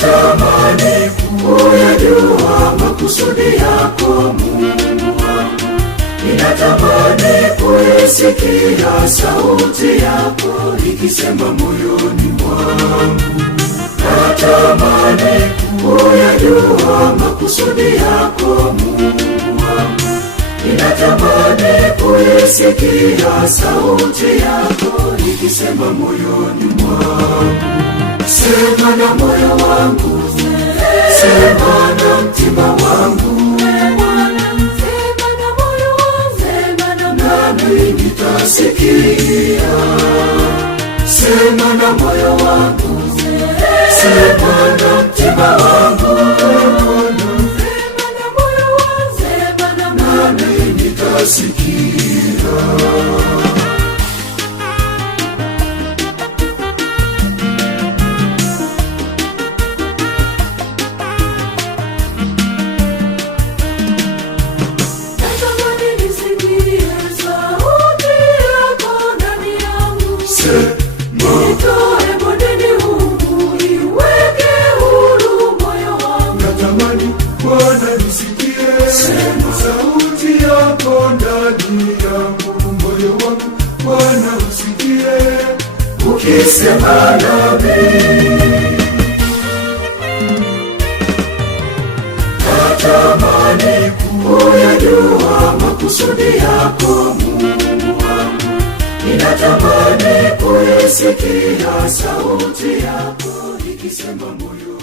natamani kuyajua makusudi yako Mungu wangu, ninatamani kuisikia sauti yako ikisema moyoni mwangu. Natamani kuyajua makusudi yako Mungu wangu, ninatamani kuisikia sauti yako ikisema moyoni mwangu. Sema na moyo wangu, sema na mtima wangu, nami nitasikia. Sema na moyo wangu, sema na mtima wangu, nami nitasikia. Nitoe bondeni humu, niweke huru moyo wangu. Natamani Bwana nisikie sauti yako ndani yangu, moyo wangu Bwana usikie ukisema nami. Natamani kuyajua makusudi yako Mungu wangu, ninatamani kuisikia sauti yako ikisema moyo